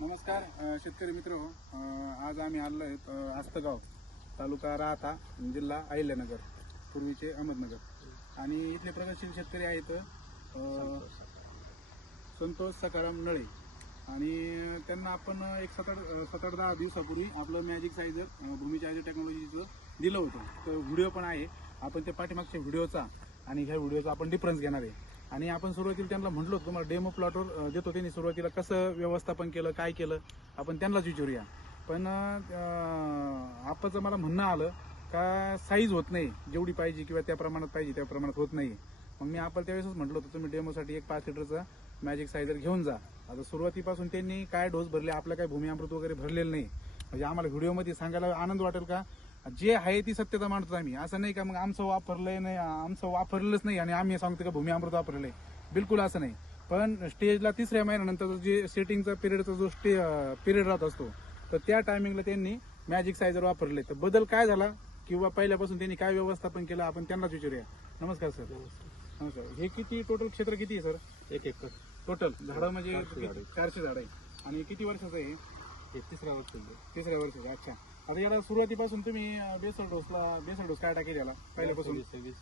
नमस्कार शेतकरी मित्र आज आम्ही आलो आहेत आस्तगाव तालुका राहता जिल्हा अहिल्यानगर पूर्वीचे अहमदनगर. आणि इथले प्रगतशील शेतकरी आहेत संतोष सकाराम नळे. आणि त्यांना आपण एक सात आठ सात आठ दहा दिवसापूर्वी आपलं मॅजिक सायझर भूमी चार्जर टेक्नॉलॉजीचं दिलं होतं. तर व्हिडिओ पण आहे. आपण त्या पाठीमागच्या व्हिडिओचा आणि ह्या व्हिडिओचा आपण डिफरन्स घेणार आहे. आणि आपण सुरुवातीला त्यांना म्हटलो होतो, तुम्हाला डेमो प्लॉटवर देतो त्यांनी सुरुवातीला कसं व्यवस्थापन केलं काय केलं आपण त्यांनाच विचारूया. पण अं, आपाचं मला म्हणणं आलं का साईज होत नाही जेवढी पाहिजे किंवा त्या प्रमाणात पाहिजे त्या प्रमाणात होत नाही. मग मी आपण त्यावेळेसच म्हटलं होतं तुम्ही डेमोसाठी एक पाच लिटरचा मॅजिक सायझर घेऊन जा. आता सुरुवातीपासून त्यांनी काय डोस भरले आपलं काय भूमी अमृत वगैरे भरलेलं नाही. म्हणजे आम्हाला व्हिडिओमध्ये सांगायला आनंद वाटेल का? जे आहे ती सत्यता मांडतो आम्ही. असं नाही का मग आमचं वापरलंय नाही आमचं वापरलंच नाही आणि आम्ही सांगतो का भूमी अमृत वापरलंय. बिलकुल असं नाही. पण स्टेजला तिसऱ्या महिन्यानंतर जे सेटिंगचा पिरियडचा जो स्टे पिरियड राहत असतो तर त्या टायमिंगला त्यांनी मॅजिक सायझर वापरले तर बदल काय झाला? किंवा पहिल्यापासून त्यांनी काय व्यवस्थापन केलं? आपण त्यांनाच विचारूया. नमस्कार सर. नमस्कार. हे किती टोटल क्षेत्र किती आहे सर? एक एकर. टोटल झाडं म्हणजे चारशे झाडं. चारशे झाड आहे. आणि किती वर्षाचं आहे हे तिसरा वर्ष आहे. तिसऱ्या वर्षाचं अच्छा. आता याला सुरुवातीपासून तुम्ही अं, बेसल डोसला बेसल डोस काय टाकेल याला पहिल्यापासून? सव्वीस सव्वीस.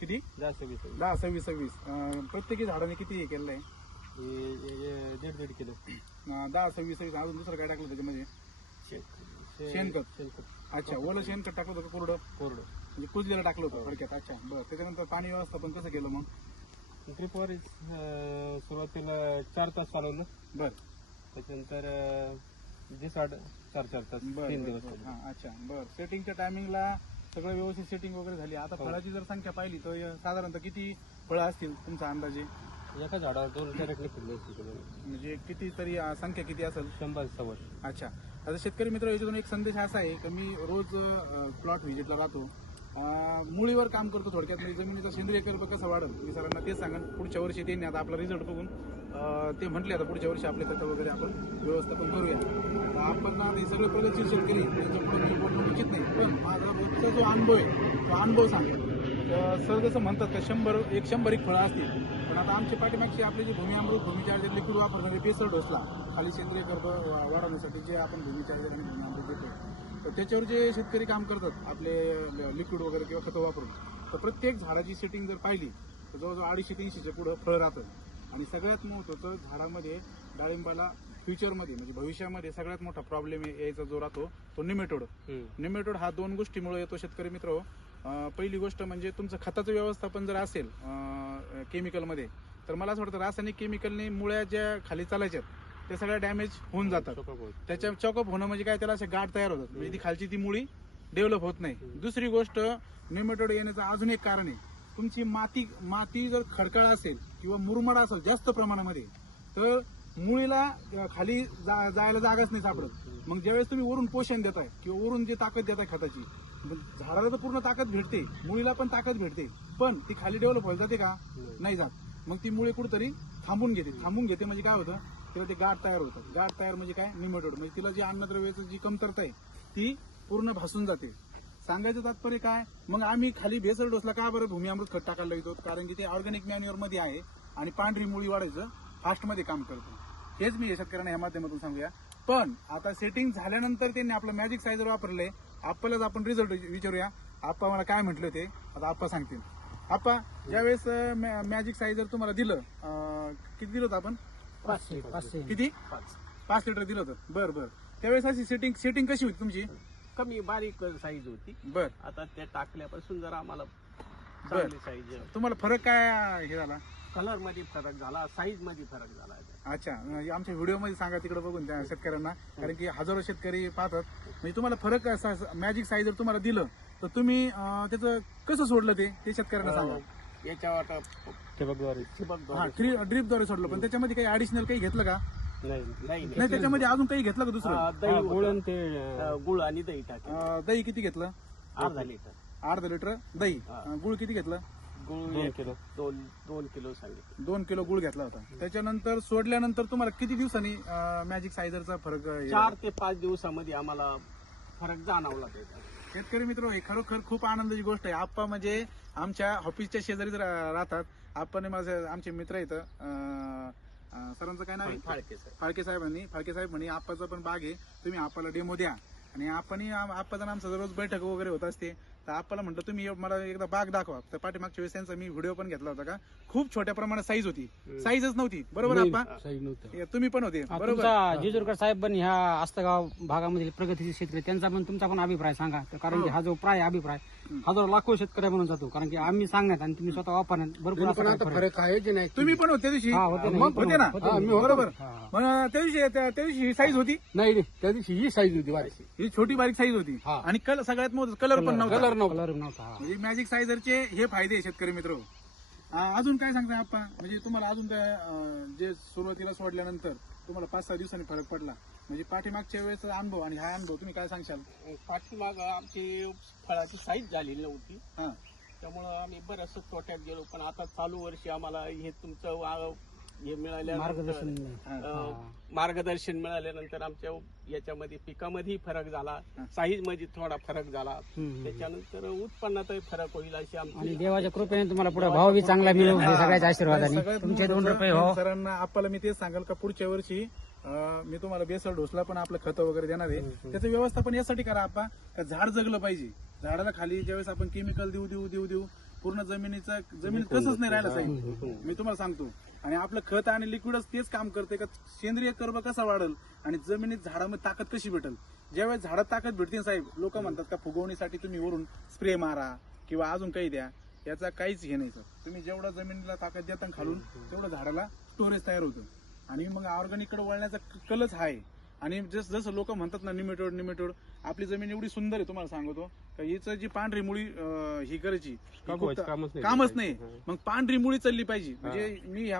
किती? दहा सव्वीस सव्वीस. दहा सव्वीस सव्वीस. अं, प्रत्येकी झाडाने किती हे केलेलं आहे? हे हे- हे दीड दीड किलो. अं, दहा सव्वीस सव्वीस. अजून दुसरं काय टाकलं त्याच्यामध्ये? शे- शे- शेणखत. शेणखत. अच्छा ओलं शेणखत टाकलं होतं का कोरडं? कोरडं. म्हणजे कुजलेलं टाकलं होतं थोडक्यात. अच्छा बरं. त्याच्यानंतर पाणी व्यवस्थापन कसं केलं मग? ड्रिपवर सुरुवातीला चार तास चालवलं. बरं. त्याच्यानंतर अं, दिसाड चार चार तास तीन दिवस. हा अच्छा. बरं. सेटिंगच्या टायमिंगला सगळं व्यवस्थित सेटिंग वगैरे झाली. आता हो. फळाची जर संख्या पाहिली तर साधारणतः किती फळं असतील तुमचा अंदाजे? एका झाडावर दोन निघले असते म्हणजे किती तरी अं, संख्या किती असेल? शंभर सव्वा. अच्छा. आता शेतकरी मित्र याच्यातून एक संदेश असा आहे की मी रोज प्लॉट व्हिजिटला राहतो. अं, मुळीवर काम करतो थोडक्यात. म्हणजे जमिनीचा सेंद्रिय कर्ब कसा वाढेल? मी सरांना तेच सांगा. पुढच्या वर्षी त्यांनी आता आपला रिझल्ट बघून. ते म्हटले आता पुढच्या वर्षी आपले खतं वगैरे आपण व्यवस्थापन करूया. आपण हे सगळे प्रगतशील शेतकरी त्यांच्या बोलणं नाही. पण माझा रोजचा जो अनुभव आहे तो अनुभव सांगा. सर जसं म्हणतात का शंभर एक शंभर एक फळं असतील. पण आता आमचे पाठीमागची आपली जी भूमी अमृत भूमीचार्जर लिक्विड वापरणारे बेसर डोसला खाली सेंद्रिय कर्ब वाढवण्यासाठी जे आपण भूमीचार्जर आणि भूमी अमृत देतो तर त्याच्यावर जे शेतकरी काम करतात आपले लिक्विड वगैरे किंवा खतं वापरून तर प्रत्येक झाडाची सेटिंग जर पाहिली तर जवळजवळ अडीचशे तीनशेच्या पुढं फळं राहतं आणि सगळ्यात महत्त्वाचं झाडामध्ये डाळिंबाला फ्युचरमध्ये म्हणजे भविष्यामध्ये सगळ्यात मोठा प्रॉब्लेम यायचा जो राहतो तो निमेटोड निमेटोड हा दोन गोष्टीमुळे येतो शेतकरी मित्र. पहिली गोष्ट म्हणजे तुमचं खताचं व्यवस्थापन जर असेल केमिकलमध्ये तर मला असं वाटतं रासायनिक केमिकलने मुळ्या ज्या खाली चालायच्यात त्या सगळ्या डॅमेज होऊन जातात. त्याच्या चॉकअप होणं म्हणजे काय त्याला असे गाठ तयार होतात. म्हणजे ती खालची ती मुळी डेव्हलप होत नाही. दुसरी गोष्ट निमेटोड येण्याचं अजून एक कारण आहे. तुमची माती माती जर खडकाळ असेल किंवा मुरमड असेल जास्त प्रमाणामध्ये तर मुळीला खाली जा- जायला जागाच नाही सापडत. मग ज्यावेळेस तुम्ही वरून पोषण देताय किंवा वरून जे ताकद देताय खताची मग झाडाला तर पूर्ण ताकद भेटते मुळीला पण ताकद भेटते पण ती खाली डेव्हलप व्हायला जाते का? नाही जात. मग ती मुळे कुठेतरी थांबून घेते. थांबून घेते म्हणजे काय होतं? तिला ते गाठ तयार होतं गाठ तयार म्हणजे काय? निमटोड म्हणजे तिला जी अन्नद्रव्याचं जी कमतरता आहे ती पूर्ण भासून जाते. सांगायचं तात्पर्य काय? मग आम्ही खाली भेसळ डोसला का बरं भूमी अमृत खत टाकायला येतो कारण की ते ऑर्गॅनिक मॅन्युअरमध्ये आहे आणि पांढरी मुळी वाढायचं फास्टमध्ये काम करतं. हेच मी शेतकऱ्यांना या माध्यमातून सांगूया. पण आता सेटिंग झाल्यानंतर त्यांनी आपलं मॅजिक सायझर वापरलंय आपल्याच आपण रिझल्ट विचारूया. आप्पा मला काय म्हटलं ते? आता आप्पा सांगतील. आप्पा ज्यावेळेस मॅजिक सायझर तुम्हाला दिलं किती दिलं होतं आपण? पाचशे किती? पाच. लिटर दिलं होतं. बरं बरं. त्यावेळेस अशी सेटिंग सेटिंग कशी होती तुमची? कमी बारीक साईज होती. बर. आता ते टाकल्यापासून जरा आम्हाला चांगली साईज तुम्हाला फरक काय हे झाला? कलरमध्ये फरक झाला साईजमध्ये फरक झाला. अच्छा. म्हणजे आमच्या व्हिडिओमध्ये सांगा तिकडे बघून त्या शेतकऱ्यांना. कारण की हजारो शेतकरी पाहतात. म्हणजे तुम्हाला फरक मॅजिक साईज जर तुम्हाला दिलं तर तुम्ही अं, त्याचं कसं सोडलं ते? ते शेतकऱ्यांना सांगा. याच्यावर ठिबकद्वारे. ठिबक हा ड्रीपद्वारे सोडलं. पण त्याच्यामध्ये काही ऍडिशनल काही घेतलं का? नाही नाही नाही. त्याच्यामध्ये अजून काही घेतलं का दुसरं? दही होतं. गुळ आणि ते गुळ आणि दही टाकलं. अं, दही किती घेतलं? अर्धा लिटर. अर्धा लिटर? दही. अं, गुळ किती घेतलं? गुळ एक- किलो. दोन दोन किलो सांगितलं. दोन किलो गुळ घेतला होता. त्याच्यानंतर सोडल्यानंतर तुम्हाला किती दिवसांनी मॅजिक सायझरचा फरक अं, चार ते पाच दिवसामध्ये आम्हाला फरक जाणवला त्याचा शेतकरी मित्र हे खरोखर खूप आनंदाची गोष्ट आहे. आप्पा म्हणजे आमच्या ऑफिसच्या शेजारीच रा- राहतात. आपण माझे आमचे मित्र आहेत. अं, अं, सरांचं काय नाव आहे? फाळके सर फाळके साहेबांनी फाळके साहेब म्हणे आप्पाचा पण बाग आहे तुम्ही आप्पाला डेमो द्या. आणि आपण आप्पाचा आमचा दररोज बैठक वगैरे होत असते. तर आप्पाला म्हटलं तुम्ही मला एकदा बाग दाखवा. तर पाठीमागच्या वेळेस त्यांचा मी व्हिडिओ पण घेतला होता का? खूप छोट्या प्रमाणात साईज होती. साईजच नव्हती. बरोबर आप्पा? हे तुम्ही पण होते. हा, बरोबर. तुमचा जेजूरकर साहेब पण ह्या आस्तगाव भागामधील प्रगतीशील शेतकरी त्यांचा पण तुमचा पण अभिप्राय सांगा. तर कारण की हा जो प्राय अभिप्राय हजारो लाखो शेतकऱ्या म्हणून जातो. कारण की आम्ही सांगण्यात आणि तुम्ही स्वतः वापरण्यात भरपूर असा काही फरक आहे. आहे की नाही? तुम्ही पण होते त्या दिवशी. हा, होते ना. मग होते ना. होते ना. बरोबर. हा. मग त्या दिवशी त्या त्या दिवशी ही साईज होती? नाही रे त्या दिवशी ही साईज होती बारीक ही छोटी बारीक साईज होती. हा. आणि कलर सगळ्यात महत्वाचं कलर पण नव्हता. कलर नव्हता. कलर नव्हता हा. म्हणजे मॅजिक सायझरचे हे फायदे आहे शेतकरी मित्र. अजून काय सांगताय आपण म्हणजे तुम्हाला अजून काय अं, जे सुरुवातीला सोडल्यानंतर तुम्हाला पाच सहा दिवसांनी फरक पडला. म्हणजे पाठीमागच्या वेळेचा अनुभव आणि हा अनुभव तुम्ही काय सांगशाल? पाठीमाग आमची फळाची साईज झालेली नव्हती हा. त्यामुळं आम्ही बरंच तोट्यात गेलो पण आता चालू वर्षी आम्हाला हे तुमचं हे मिळाल्यानंतर मार्गदर्शन अं, मार्गदर्शन मिळाल्यानंतर आमच्या याच्यामध्ये पिकामध्ये फरक झाला. साईजमध्ये थोडा फरक झाला. हम्म. त्याच्यानंतर उत्पन्नातही फरक होईल अशी आणि आमची देवाच्या कृपेने तुम्हाला पुढे भाव बी चांगला मिळू हे सगळ्याच्या आशीर्वादाने. सगळ्यात तुमचे दोन महत्त्वाचं, रुपये हो सरांना आपल्याला मी तेच सांगाल का पुढच्या वर्षी अं, मी तुम्हाला बेसळ ढोसला पण आपलं खतं वगैरे देणार आहे. त्याचं व्यवस्थापन यासाठी करा आपण का झाड जगलं पाहिजे. झाडाला खाली ज्यावेळेस आपण केमिकल देऊ देऊ देऊ देऊ पूर्ण जमिनीचा जमिनीत कसंच नाही राहिलं साहेब. मी तुम्हाला सांगतो. आणि आपलं खत आणि लिक्विडच तेच काम करते का? सेंद्रिय कर्ब कसा वाढल आणि जमिनीत झाडामध्ये ताकद कशी भेटल? ज्यावेळेस झाडात ताकद भेटते साहेब लोक म्हणतात का फुगवणीसाठी तुम्ही वरून स्प्रे मारा किंवा अजून काही द्या. याचा काहीच हे नाही सर तुम्ही जेवढं जमिनीला ताकद देता खालून तेवढं झाडाला स्टोरेज तयार होतं. आणि मग ऑर्गॅनिककडे वळण्याचा कलच आहे आणि जस जसं लोक म्हणतात ना निमेटोड निमेटोड आपली जमीन एवढी सुंदर आहे तुम्हाला सांगतो. का हिचं जी पांढरी मुळी ही करायची कामच नाही. मग पांढरी मुळी चालली पाहिजे. म्हणजे मी